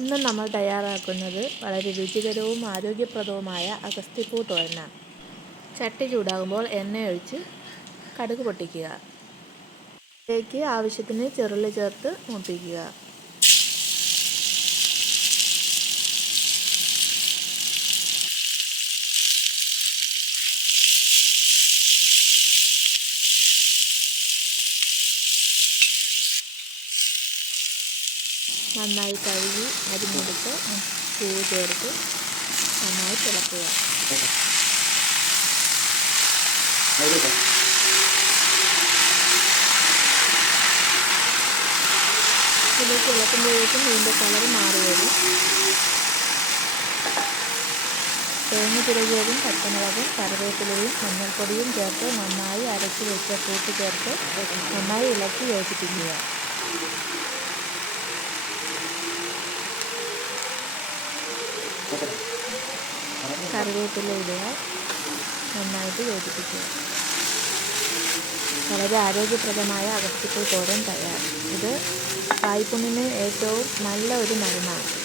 ഇന്ന് നമ്മൾ തയ്യാറാക്കുന്നത് വളരെ രുചികരവും ആരോഗ്യപ്രദവുമായ അഗസ്തിപ്പൂ തോരനാണ് ചട്ടി ചൂടാകുമ്പോൾ എണ്ണയൊഴിച്ച് കടുക് പൊട്ടിക്കുക. ഇതിലേക്ക് ആവശ്യത്തിന് ചെറുള്ളി ചേർത്ത് മൂപ്പിക്കുക. നന്നായി കഴുകി അരിഞ്ഞെടുത്ത് പൂവ് ചേർത്ത് നന്നായി തിളക്കുക. ഇതിലേക്ക് ഇളക്കുമ്പോഴേക്കും ഇതിന്റെ കളർ മാറി വരും തേങ്ങ തിരകിയതും പച്ചമുളകും കറിവേപ്പിലയും മഞ്ഞൾപ്പൊടിയും ചേർത്ത് നന്നായി അരച്ച് വെച്ച കൂട്ടി ചേർത്ത് നന്നായി ഇളക്കി യോജിപ്പിക്കുക. കറിവേപ്പില ഇടുക. നന്നായിട്ട് യോജിപ്പിക്കുക. വളരെ ആരോഗ്യപ്രദമായ അകത്തിപ്പൂ തോരൻ തയ്യാർ ഇത് വായ്പുണ്ണിന് ഏറ്റവും നല്ല ഒരു മരുന്നാണ്.